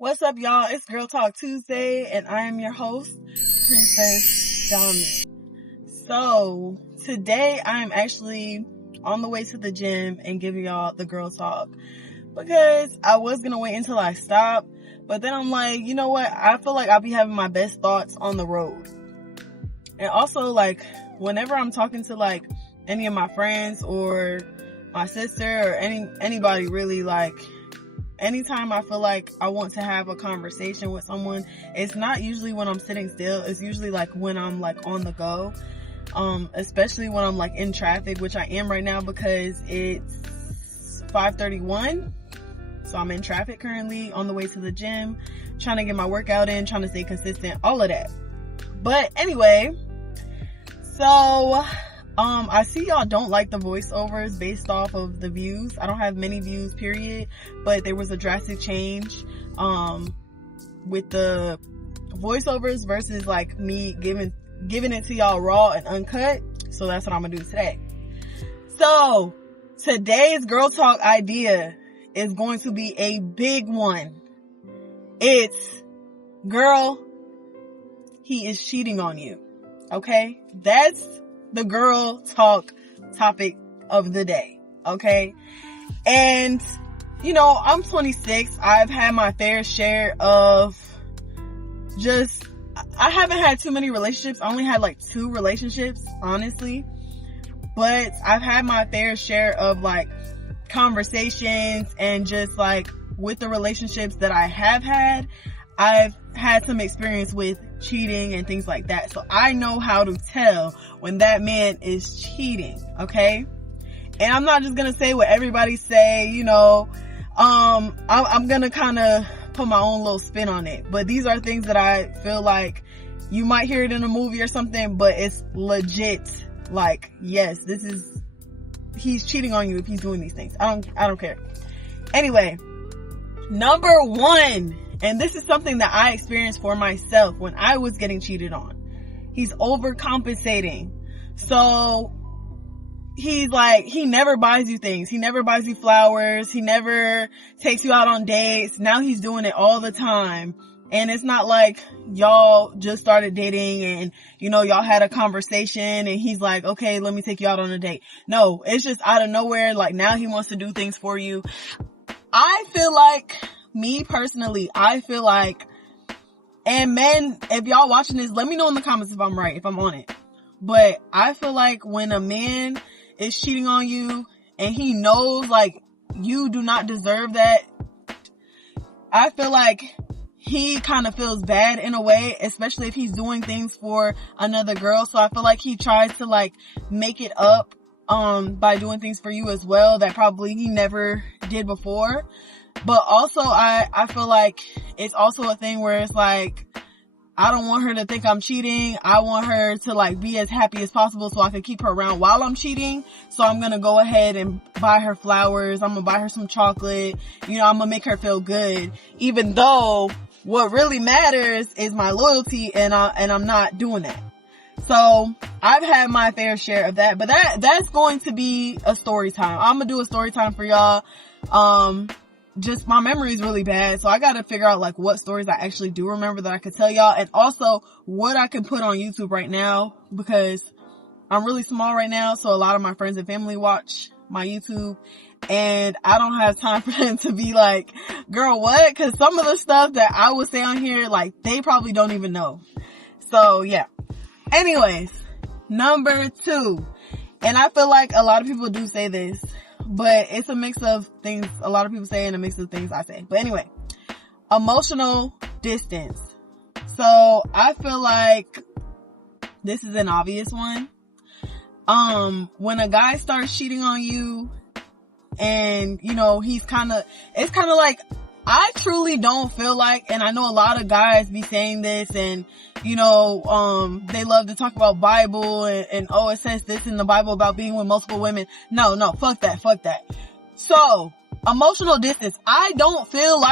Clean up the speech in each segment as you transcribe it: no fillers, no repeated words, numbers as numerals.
What's up, y'all? It's Girl Talk Tuesday, and I am your host, Princess Dominant. So, today I am actually on the way to the gym and giving y'all the girl talk because I was gonna wait until I stop, but then I'm like, you know what? I feel like I'll be having my best thoughts on the road. And also, whenever I'm talking to any of my friends or my sister or anybody really, anytime I feel like I want to have a conversation with someone, it's not usually when I'm sitting still. It's usually when I'm on the go. Especially when I'm in traffic, which I am right now because it's 5:31. So I'm in traffic currently on the way to the gym, trying to get my workout in, trying to stay consistent, all of that. But anyway, so I see y'all don't like the voiceovers based off of the views. I don't have many views, period, but there was a drastic change with the voiceovers versus me giving it to y'all raw and uncut. So that's what I'm gonna do today. So today's girl talk idea is going to be a big one. It's, girl, he is cheating on you. Okay? That's the girl talk topic of the day. Okay? And, I'm 26. I've had my fair share of I haven't had too many relationships. I only had 2 relationships, honestly. But I've had my fair share of conversations and just with the relationships that I have had, I've had some experience with cheating and things like that. So I know how to tell when that man is cheating, okay? And I'm not just gonna say what everybody say, I'm gonna kind of put my own little spin on it. But these are things that I feel like you might hear it in a movie or something, but it's legit. Yes, he's cheating on you if he's doing these things. I don't care. Anyway, number 1, and this is something that I experienced for myself when I was getting cheated on. He's overcompensating. So he never buys you things. He never buys you flowers. He never takes you out on dates. Now he's doing it all the time. And it's not like y'all just started dating and, y'all had a conversation and he's like, okay, let me take you out on a date. No, it's just out of nowhere. Now he wants to do things for you. I feel me personally, and men, if y'all watching this, let me know in the comments if I'm right, if I'm on it. But I feel when a man is cheating on you and he knows you do not deserve that, I feel he kind of feels bad in a way, especially if he's doing things for another girl. So I feel he tries to make it up by doing things for you as well that probably he never did before. But also I feel it's also a thing where it's I don't want her to think I'm cheating. I want her to be as happy as possible so I can keep her around while I'm cheating. So I'm going to go ahead and buy her flowers. I'm going to buy her some chocolate. I'm going to make her feel good, even though what really matters is my loyalty, and I'm not doing that. So I've had my fair share of that, but that's going to be a story time. I'm going to do a story time for y'all. Just my memory is really bad, so I got to figure out what stories I actually do remember that I could tell y'all, and also what I can put on YouTube right now, because I'm really small right now, so a lot of my friends and family watch my YouTube, and I don't have time for them to be girl, what? Because some of the stuff that I would say on here, they probably don't even know. So yeah. Anyways, number 2, and I feel a lot of people do say this, but it's a mix of things a lot of people say and a mix of things I say. But anyway, emotional distance. So I feel this is an obvious one. When a guy starts cheating on you and, it's kind of I truly don't feel and I know a lot of guys be saying this and, they love to talk about Bible and oh, it says this in the Bible about being with multiple women. No, fuck that. So, emotional distance. I don't feel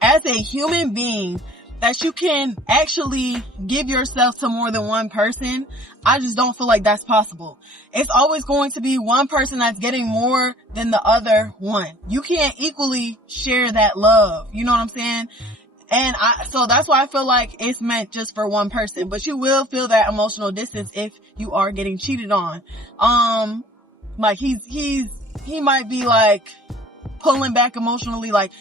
as a human being that you can actually give yourself to more than one person. I just don't feel that's possible. It's always going to be one person that's getting more than the other one. You can't equally share that love. You know what I'm saying? So that's why I feel like it's meant just for one person, but you will feel that emotional distance if you are getting cheated on. Like he might be like pulling back emotionally, like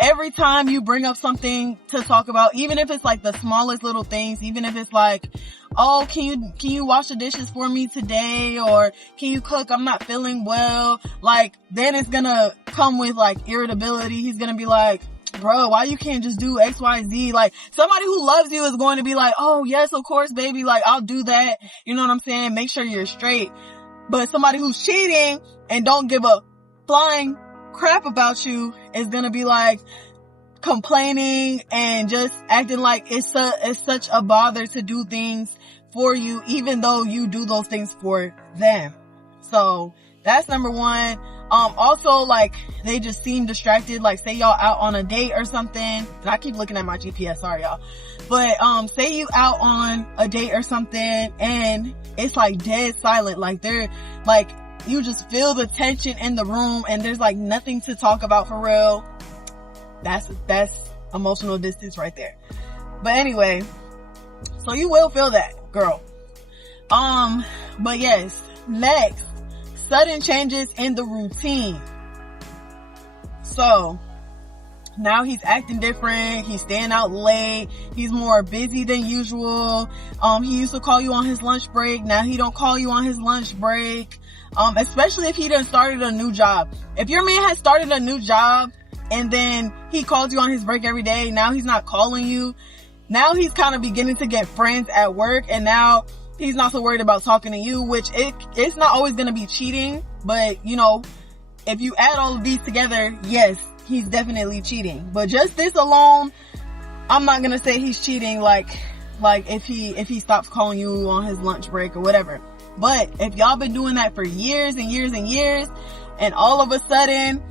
every time you bring up something to talk about, even if it's like the smallest little things, even if it's like, oh, can you wash the dishes for me today? Or can you cook? I'm not feeling well. Like, then it's gonna come with like irritability. He's gonna be like, bro, why you can't just do X, Y, Z? Like, somebody who loves you is going to be like, oh yes, of course, baby. Like, I'll do that. You know what I'm saying? Make sure you're straight. But somebody who's cheating and don't give a flying crap about you is gonna be like complaining and just acting like it's such a bother to do things for you, even though you do those things for them. So that's number one. Also, like, they just seem distracted. Like, say y'all out on a date or something. And I keep looking at my GPS, sorry y'all. But, say you out on a date or something and it's like dead silent. Like, they're like, you just feel the tension in the room and there's like nothing to talk about for real. That's emotional distance right there. But anyway, so you will feel that, girl. But yes, next, sudden changes in the routine. So now he's acting different. He's staying out late. He's more busy than usual. He used to call you on his lunch break. Now he don't call you on his lunch break. Especially if he done started a new job. If your man has started a new job and then he calls you on his break every day, now he's not calling you. Now he's kind of beginning to get friends at work, and now he's not so worried about talking to you, which it's not always going to be cheating. But, you know, if you add all of these together, yes, he's definitely cheating. But just this alone, I'm not going to say he's cheating like if he stops calling you on his lunch break or whatever. But if y'all been doing that for years and years and years, and all of a sudden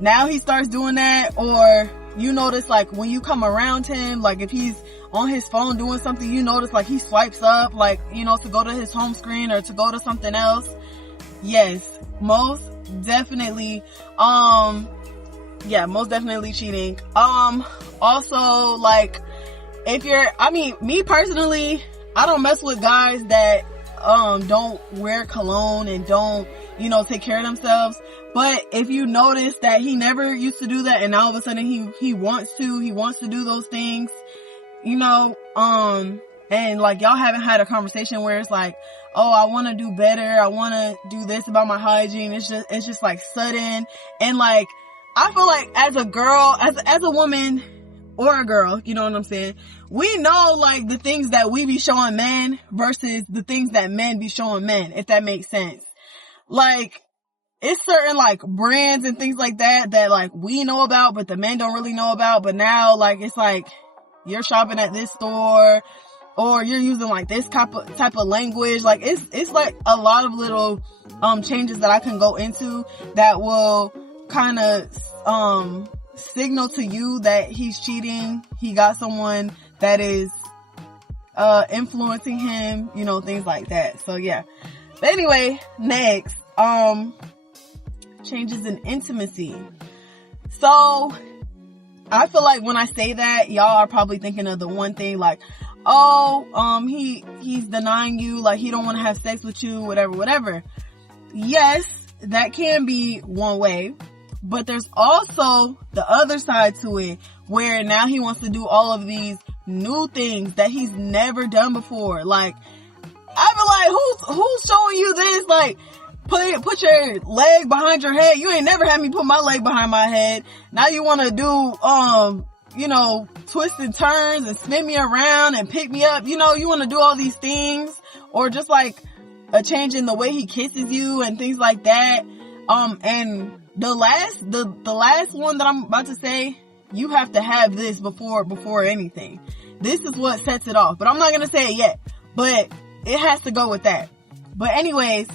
now he starts doing that, or you notice like when you come around him, like if he's on his phone doing something, you notice like he swipes up, like, you know, to go to his home screen or to go to something else. Yes, most definitely, most definitely cheating. Also, like, me personally, I don't mess with guys that don't wear cologne and don't, you know, take care of themselves. But if you notice that he never used to do that and all of a sudden he wants to do those things, you know, and like y'all haven't had a conversation where it's like, oh, I want to do better, I want to do this about my hygiene. It's just like sudden. And like, I feel like as a girl, as a woman or a girl, you know what I'm saying, we know like the things that we be showing men versus the things that men be showing men, if that makes sense. Like, it's certain like brands and things like that like we know about, but the men don't really know about. But now, like, it's like you're shopping at this store, or you're using like this type of language. Like, it's like a lot of little changes that I can go into that will kind of signal to you that he's cheating. He got someone that is influencing him, you know, things like that. So yeah. But anyway, next, changes in intimacy. So I feel like when I say that, y'all are probably thinking of the one thing like, oh, he's denying you, like he don't want to have sex with you, whatever. Yes, that can be one way, but there's also the other side to it, where now he wants to do all of these new things that he's never done before. Like, I feel like who's showing you this? Like, put your leg behind your head. You ain't never had me put my leg behind my head. Now you want to do, you know, twists and turns and spin me around and pick me up. You know, you want to do all these things, or just like a change in the way he kisses you and things like that. And the last one that I'm about to say, you have to have this before anything. This is what sets it off, but I'm not going to say it yet, but it has to go with that. But anyways,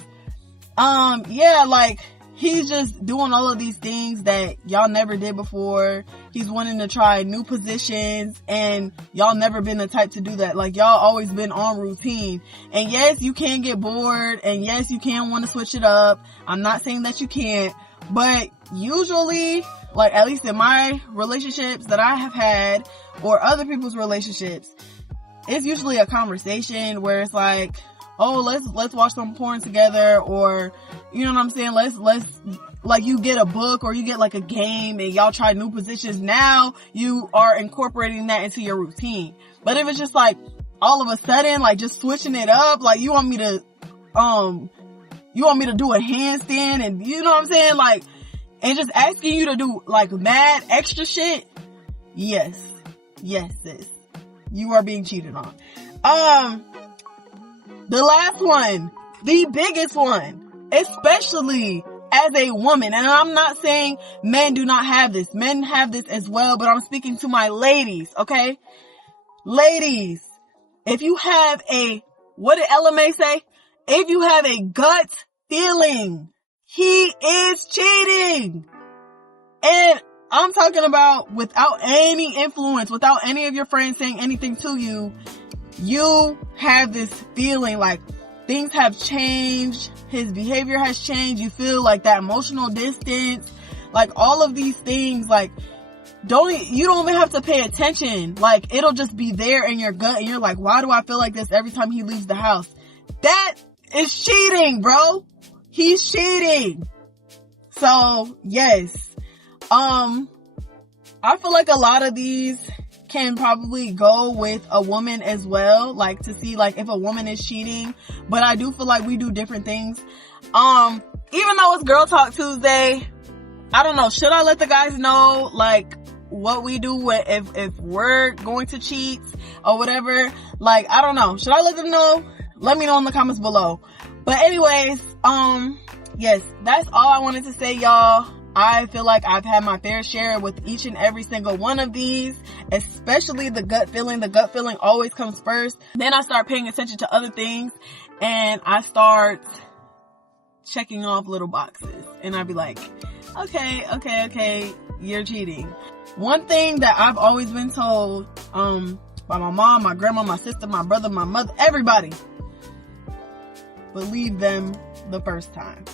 yeah, like, he's just doing all of these things that y'all never did before. He's wanting to try new positions, and y'all never been the type to do that. Like, y'all always been on routine. And yes, you can get bored, and yes, you can want to switch it up. I'm not saying that you can't, but usually like at least in my relationships that I have had or other people's relationships, it's usually a conversation where it's like, oh, let's watch some porn together, or you know what I'm saying, let's like you get a book or you get like a game and y'all try new positions. Now you are incorporating that into your routine. But if it's just like all of a sudden, like just switching it up, like you want me to do a handstand and you know what I'm saying, like, and just asking you to do like mad extra shit. Yes, sis, you are being cheated on. The last one, the biggest one, especially as a woman, and I'm not saying men do not have this. Men have this as well, but I'm speaking to my ladies, okay? Ladies, if you have what did LMA say? If you have a gut feeling, he is cheating. And I'm talking about without any influence, without any of your friends saying anything to you. You have this feeling like things have changed, his behavior has changed, you feel like that emotional distance, like all of these things, like you don't even have to pay attention, like it'll just be there in your gut and you're like, why do I feel like this every time he leaves the house? That is cheating, bro. He's cheating. So yes, I feel like a lot of these can probably go with a woman as well, like to see like if a woman is cheating, but I do feel like we do different things. Even though it's Girl Talk Tuesday, I don't know, should I let the guys know like what we do if we're going to cheat or whatever? Like, I don't know, should I let them know? Let me know in the comments below. But anyways, yes, that's all I wanted to say, y'all. I feel like I've had my fair share with each and every single one of these, especially the gut feeling. The gut feeling always comes first. Then I start paying attention to other things and I start checking off little boxes. And I'd be like, okay, you're cheating. One thing that I've always been told, by my mom, my grandma, my sister, my brother, my mother, everybody, believe them the first time.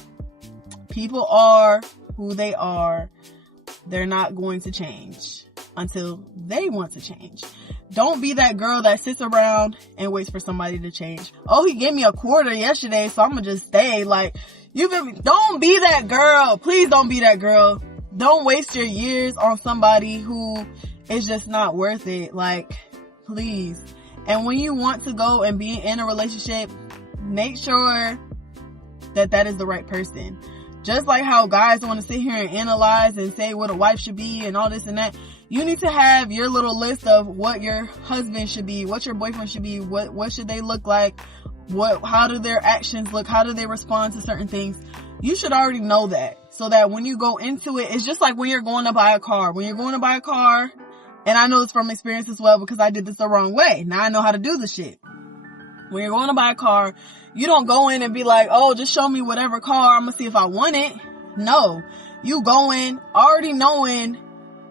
People are who they are. They're not going to change until they want to change. Don't be that girl that sits around and waits for somebody to change. Oh, he gave me a quarter yesterday, so I'm gonna just stay. Like, don't be that girl. Please don't be that girl. Don't waste your years on somebody who is just not worth it. Like, please. And when you want to go and be in a relationship, make sure that is the right person. Just like how guys want to sit here and analyze and say what a wife should be and all this and that, you need to have your little list of what your husband should be, what your boyfriend should be, what should they look like, how do their actions look, how do they respond to certain things. You should already know that, so that when you go into it, it's just like when you're going to buy a car. When you're going to buy a car, and I know this from experience as well because I did this the wrong way. Now I know how to do the shit. When you're going to buy a car, you don't go in and be like, oh, just show me whatever car, I'm gonna see if I want it. No, you go in already knowing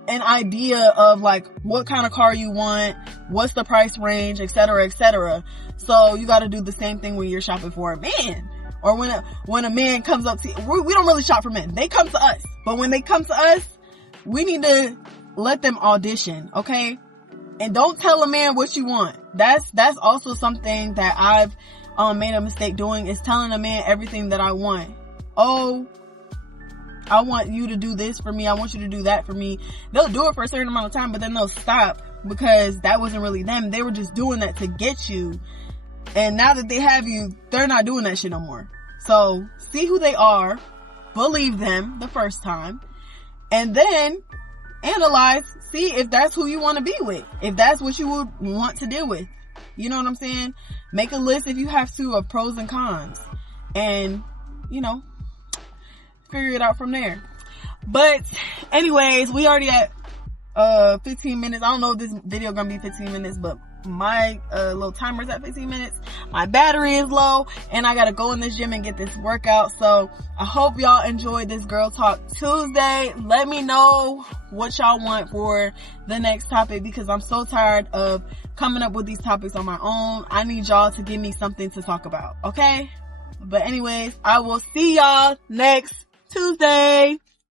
an idea of like what kind of car you want, what's the price range, etc., etc. So you got to do the same thing when you're shopping for a man, or when a man comes up to you. We don't really shop for men. They come to us, but when they come to us, we need to let them audition, okay? And don't tell a man what you want. That's also something that I've made a mistake doing, is telling a man everything that I want. Oh, I want you to do this for me, I want you to do that for me. They'll do it for a certain amount of time, but then they'll stop because that wasn't really them. They were just doing that to get you. And now that they have you, they're not doing that shit no more. So see who they are, believe them the first time, and then analyze, see if that's who you want to be with, if that's what you would want to deal with. You know what I'm saying? Make a list if you have to of pros and cons, and figure it out from there. But anyways, we already at 15 minutes. I don't know if this video gonna be 15 minutes, but my little timer's at 15 minutes. My battery is low and I gotta go in this gym and get this workout. So I hope y'all enjoyed this Girl Talk Tuesday. Let me know what y'all want for the next topic, because I'm so tired of coming up with these topics on my own. I need y'all to give me something to talk about, okay? But anyways, I will see y'all next Tuesday.